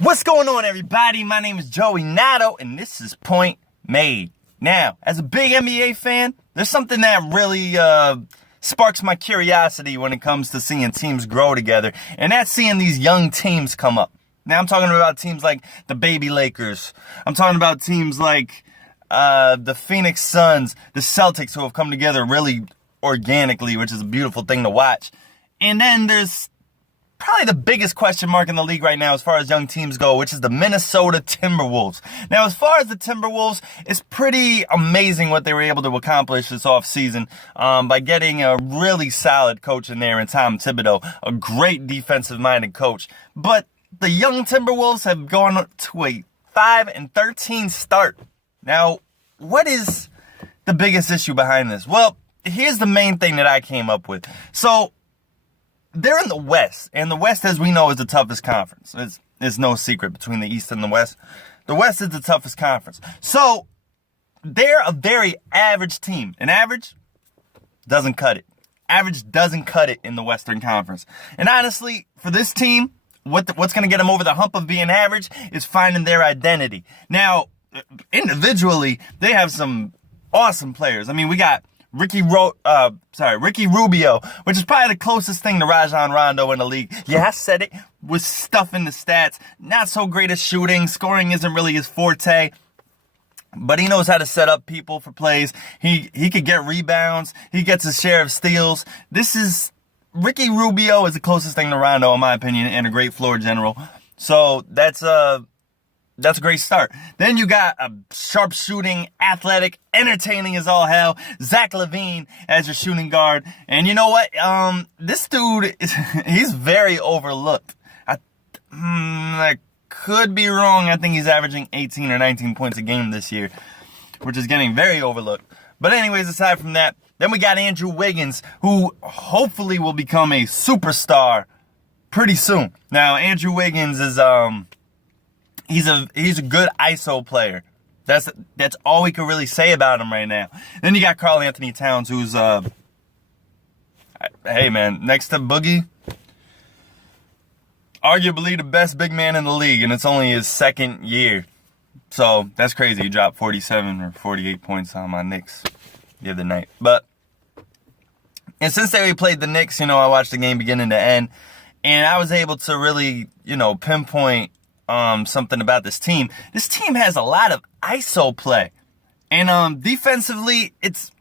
What's going on, everybody? My name is Joey Nato, and this is Point Made. Now, as a big NBA fan, there's something that really sparks my curiosity when it comes to seeing teams grow together, and that's seeing these young teams come up. Now, I'm talking about teams like the Baby Lakers. I'm talking about teams like the Phoenix Suns, the Celtics, who have come together really organically, which is a beautiful thing to watch. And then there's probably the biggest question mark in the league right now as far as young teams go, which is the Minnesota Timberwolves. Now, as far as the Timberwolves, it's pretty amazing what they were able to accomplish this offseason by getting a really solid coach in there in Tom Thibodeau, a great defensive-minded coach. But the young Timberwolves have gone to a 5-13 start. Now, what is the biggest issue behind this? Well, here's the main thing that I came up with. So, they're in the West, and the West, as we know, is the toughest conference. It's no secret between the East and the West. The West is the toughest conference. So, they're a very average team. And average doesn't cut it. Average doesn't cut it in the Western Conference. And honestly, for this team, what's going to get them over the hump of being average is finding their identity. Now, individually, they have some awesome players. I mean, we got Ricky Rubio, which is probably the closest thing to Rajon Rondo in the league. Yeah, I said it, with stuff in the stats. Not so great at shooting. Scoring isn't really his forte, but he knows how to set up people for plays. He could get rebounds. He gets his share of steals. Ricky Rubio is the closest thing to Rondo, in my opinion, and a great floor general. So that's a great start. Then you got a sharp-shooting, athletic, entertaining as all hell, Zach LaVine as your shooting guard. And you know what? This dude, he's very overlooked. I could be wrong. I think he's averaging 18 or 19 points a game this year, which is getting very overlooked. But anyways, aside from that, then we got Andrew Wiggins, who hopefully will become a superstar pretty soon. Now, Andrew Wiggins is He's a good ISO player. That's all we can really say about him right now. Then you got Karl-Anthony Towns, who's hey man, next to Boogie, arguably the best big man in the league, and it's only his second year. So that's crazy. He dropped 47 or 48 points on my Knicks the other night. And since they played the Knicks, I watched the game beginning to end, and I was able to really, pinpoint something about this team. This team has a lot of ISO play. And defensively, it's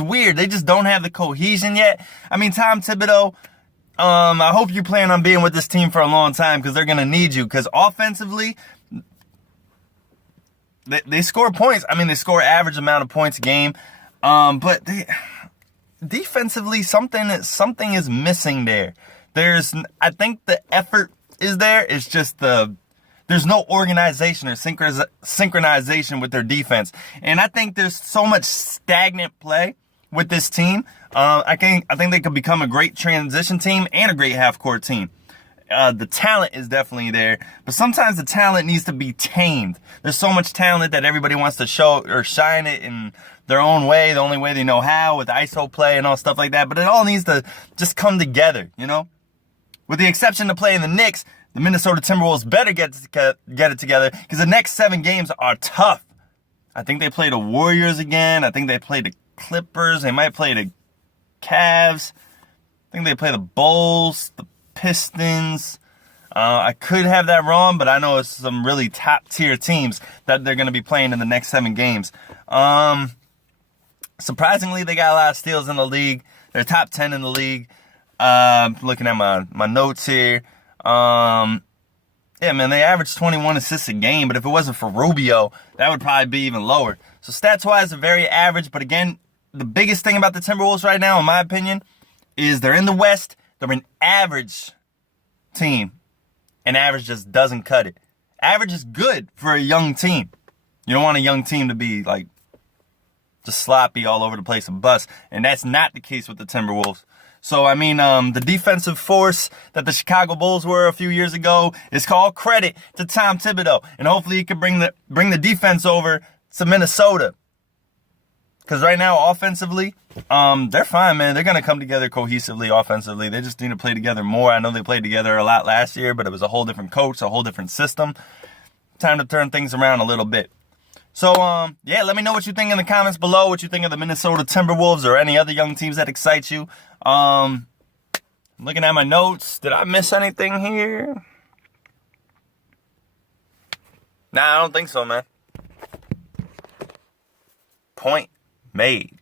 weird. They just don't have the cohesion yet. I mean, Tom Thibodeau, I hope you plan on being with this team for a long time, because they're going to need you. Because offensively, they score points. I mean, they score average amount of points a game. But defensively, something is missing there. I think the effort is there. It's just there's no organization or synchronization with their defense. And I think there's so much stagnant play with this team. I think they could become a great transition team and a great half-court team. The talent is definitely there, but sometimes the talent needs to be tamed. There's so much talent that everybody wants to show or shine it in their own way, the only way they know how, with ISO play and all stuff like that. But it all needs to just come together, With the exception of playing the Knicks, the Minnesota Timberwolves better get it together, because the next 7 games are tough. I think they play the Warriors again. I think they play the Clippers. They might play the Cavs. I think they play the Bulls, the Pistons. I could have that wrong, but I know it's some really top-tier teams that they're going to be playing in the next 7 games. Surprisingly, they got a lot of steals in the league. They're top 10 in the league. Looking at my notes here. Yeah, man, they averaged 21 assists a game, but if it wasn't for Rubio, that would probably be even lower. So stats-wise, they're very average. But again, the biggest thing about the Timberwolves right now, in my opinion, is they're in the West. They're an average team, and average just doesn't cut it. Average is good for a young team. You don't want a young team to be just sloppy all over the place and bust, and that's not the case with the Timberwolves. So, I mean, the defensive force that the Chicago Bulls were a few years ago is called credit to Tom Thibodeau. And hopefully he can bring the defense over to Minnesota. Because right now, offensively, they're fine, man. They're going to come together cohesively offensively. They just need to play together more. I know they played together a lot last year, but it was a whole different coach, a whole different system. Time to turn things around a little bit. So, yeah, let me know what you think in the comments below, what you think of the Minnesota Timberwolves or any other young teams that excite you. Looking at my notes, did I miss anything here? Nah, I don't think so, man. Point made.